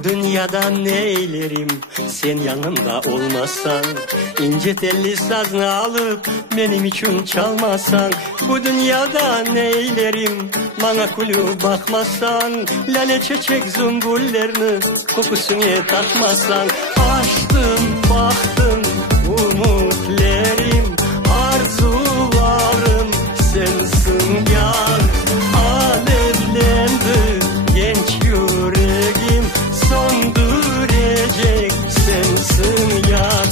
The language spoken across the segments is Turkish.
Bu dünyada neylerim sen yanımda olmasan, ince telli sazını alıp benim için çalmasan. Bu dünyada neylerim bana kulüp bakmasan, lale çiçek zumbullerini kokusunu takmasan. Açtım baktım umutlarım, arzularım sensin yar. Alevlendi genç yüreğim, söndürecek sensin yar.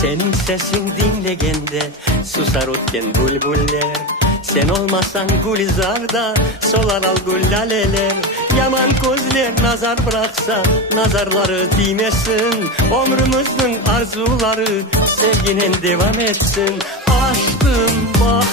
Senin sesin dinlegende susar otken bülbüller. Sen olmasan gülizarda solar al gül laleler. Yaman gözler nazar bıraksa nazarları değmesin. Ömrümüzün arzuları sevginin devam etsin. Açtım bak